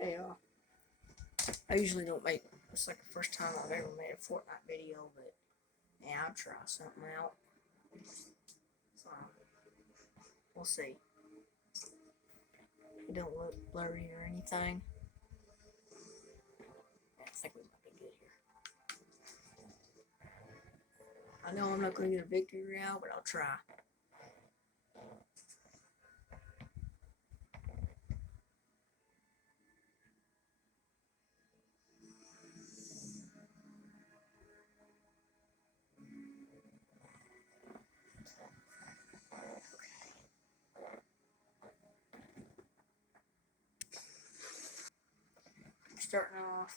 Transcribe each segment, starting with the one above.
Hey, I usually don't make. It's like the first time I've ever made a Fortnite video, but yeah, I'll try something out. So we'll see. It don't look blurry or anything. Yeah, I think we might be good here. I know I'm not going to get a victory round, but I'll try. Starting off,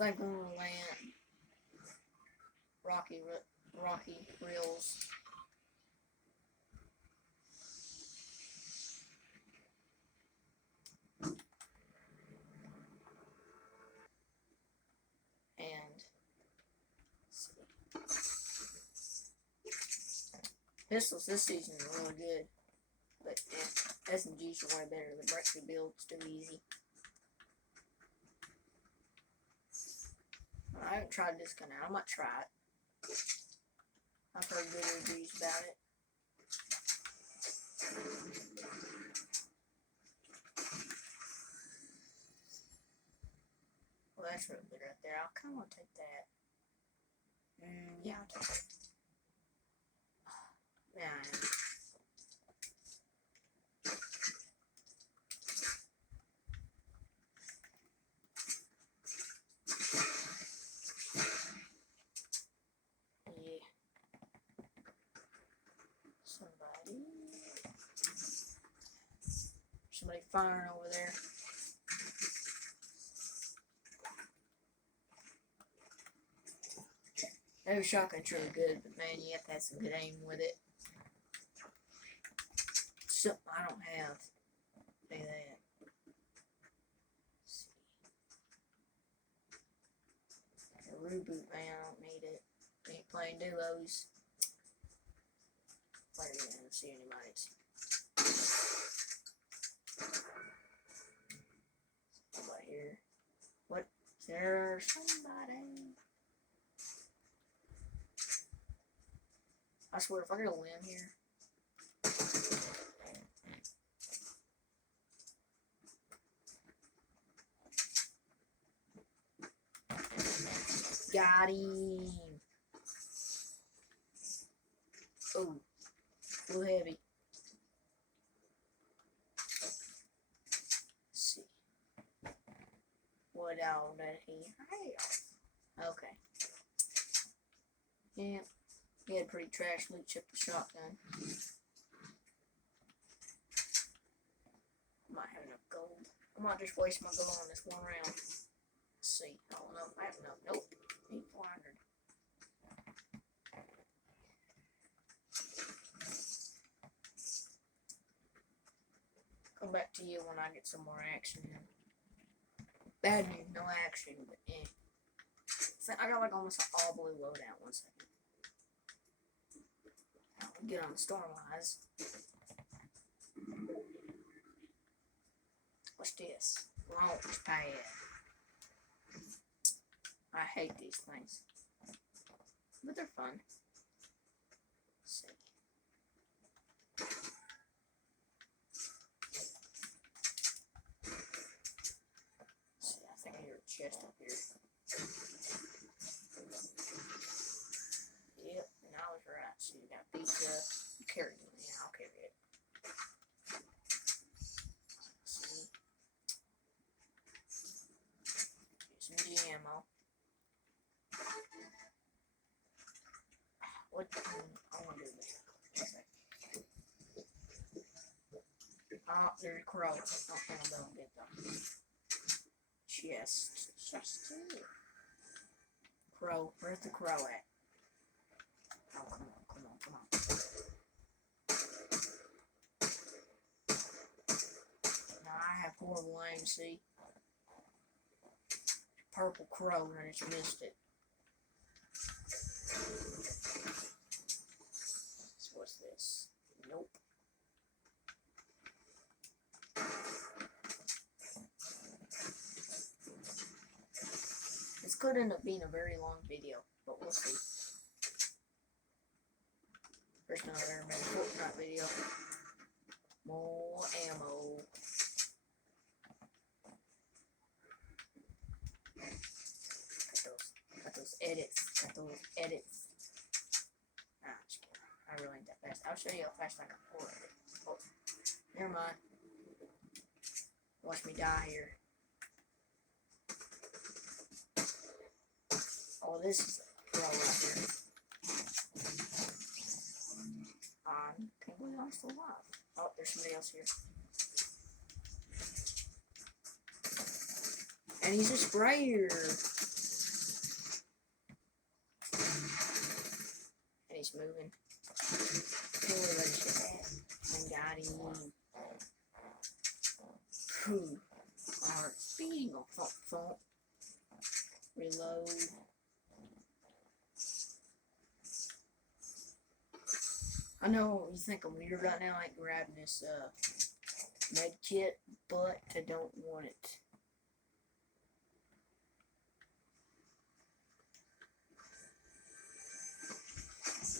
I think I'm going to land Rocky Rills. And pistols this season are really good, but yeah, SMGs are way better. The Brexley build's too easy. I haven't tried this gun out. I might try it. I've heard good reviews about it. Well, that's really good right there. I'll kind of want to take that. Yeah, I'll take it. Yeah. Yeah. Somebody firing over there. Every shotgun's really good, but man, you have to have some good aim with it. Something I don't have. Look at that. A reboot, man, I don't need it. Ain't playing duos. I didn't see anybody. Somebody here. What? There's somebody. I swear, if I get a limb here. Got him. Oh, a little heavy. Let's see. What all did he have? Okay. Yeah, he had pretty trash loot. Check the shotgun. Might have enough gold. I might just waste my gold on this one round. Let's see. I don't know. I have enough. Nope. Need 400. Come back to you when I get some more action in. Bad news, no action, but eh. So I got like almost an all blue loadout. 1 second. I'll get on the Stormwise. What's this? Launch pad. I hate these things. But they're fun. Let's see. I think I hear a chest up here. Yep, and I was right. So you got pizza. You carry it. Yeah, I'll carry it. Let's see. Get some GMO. What? I want to do this. Oh, there's a crow. Okay, I don't get them. Chest. Crow. Where's the crow at? Oh, come on. Now I have horrible aim, see? Purple crow, and I just missed it. So what's this? Nope. could end up being a very long video, but we'll see. First time I've ever made a Fortnite video. More ammo. Got those edits. Nah, just kidding. I really ain't that fast. I'll show you how fast I can pull it. Oh, never mind. Watch me die here. Oh, this is a pro right here. Can't believe I'm still alive. Oh, there's somebody else here. And he's a sprayer. And he's moving. Can't believe I just hit that. And got him. Whew. My heart's beating. Oh, thump, thump. Reload. I know you think I'm weird right now, like grabbing this med kit, but I don't want it. Let's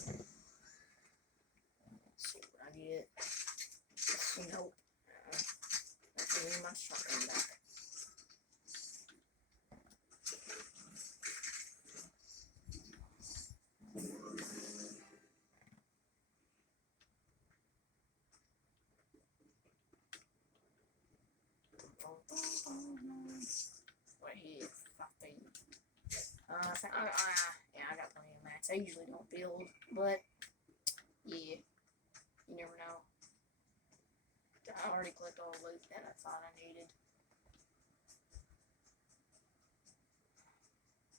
see what I get. Nope. I need my shotgun back. What is fucking? Yeah, I got plenty of mats. I usually don't build, but yeah, you never know. I already clicked all the loot that I thought I needed.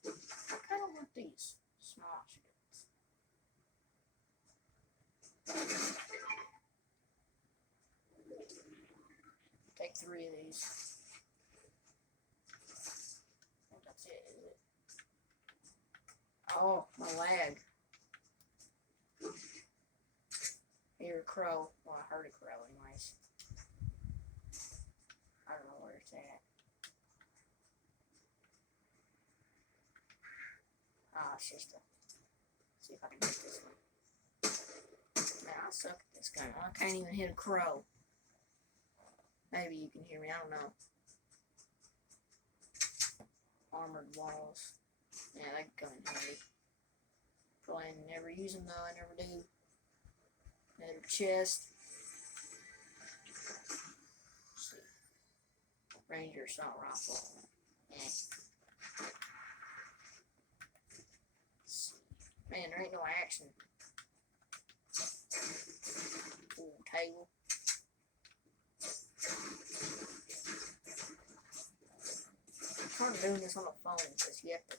I kind of want these small shits. Take 3 of these. I think that's it, is it? Oh, my lag. I hear a crow. Well, I heard a crow anyways. I don't know where it's at. It's just a... See if I can get this one. Man, I suck at this gun. I can't even hit a crow. Maybe you can hear me, I don't know. Armored walls. Yeah, that can come in handy. Probably never use them though, I never do. Another chest. Let's see. Ranger assault rifle. Man, there ain't no action. Ooh, table. I'm trying to do this on the phone because you have to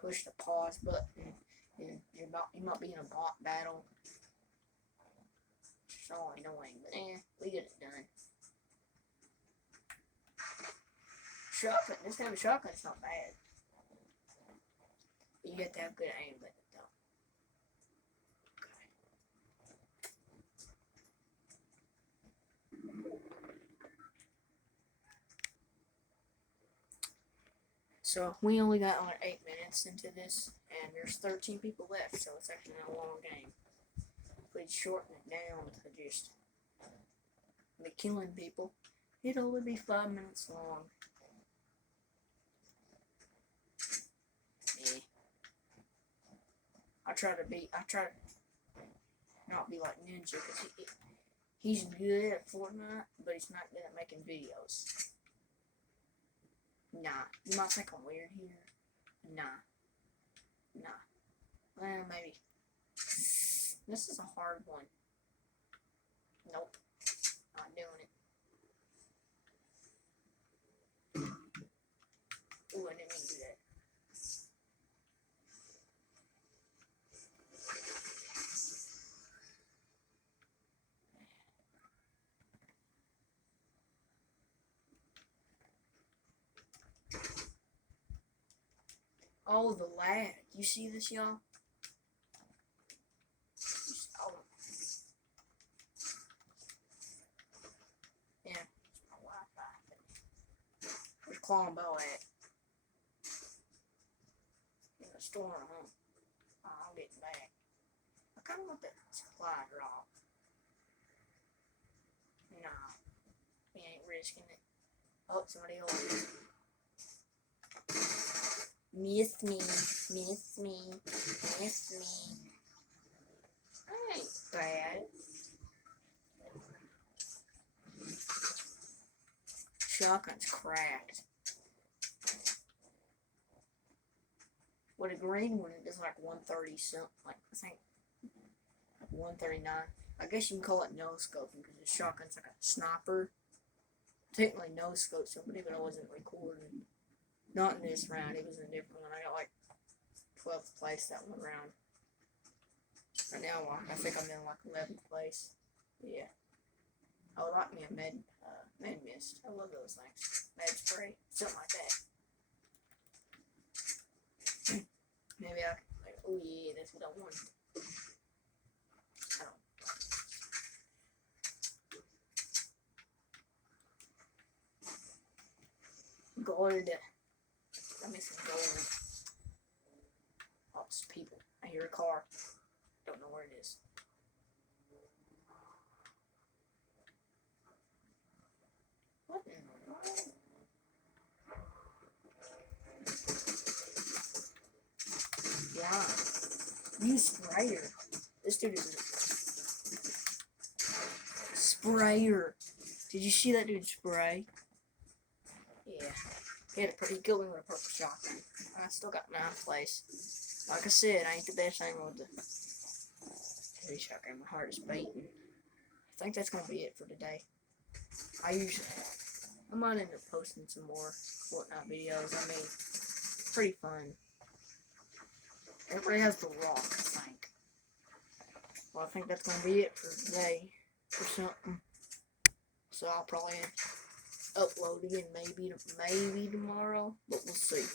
push the pause button. And you might be in a bot battle. It's so annoying, but we get it done. Shotgun, this type of shotgun is not bad. But you have to have good aim with it though. So we only got like 8 minutes into this, and there's 13 people left, so it's actually not a long game. If we'd shorten it down to just the killing people, it'd only be 5 minutes long. Yeah. I try to not be like Ninja, because he's good at Fortnite, but he's not good at making videos. Nah. You might think I'm weird here. Nah. Well, maybe. This is a hard one. Nope. Not doing it. Ooh, I didn't mean to do that. Oh, the lag. You see this, y'all? Oh. Yeah. It's my Wi-Fi. Where's Claw and Bow at? store, huh? I'll get back. I kind of want that supply drop. Nah, we ain't risking it. Oh, somebody else. Miss me, miss me, miss me. That ain't bad. Shotgun's cracked. What a green one is like 130 something, like I think 139. I guess you can call it no scoping because the shotgun's like a sniper. Technically no scope somebody, but I wasn't recording. Not in this round, it was in a different one. I got like 12th place that one round. Right now I think I'm in like 11th place. Yeah. I would like me a med mist. I love those things. Med spray. Something like that. Maybe I can, like, oh yeah, that's what I want. Oh. Gold. Let me some gold. Oh, it's people. I hear a car. Don't know where it is. What in the world? Yeah. New sprayer. This dude is a sprayer. Did you see that dude spray? Yeah. He had a pretty good one with a purple shotgun. I still got 9th place. Like I said, I ain't the best aim with the heavy shotgun. My heart is beating. I think that's gonna be it for today. I might end up posting some more Fortnite videos. I mean, pretty fun. Everybody has the rock, I think. Well, I think that's gonna be it for today or something. So I'll probably upload again maybe tomorrow, but we'll see.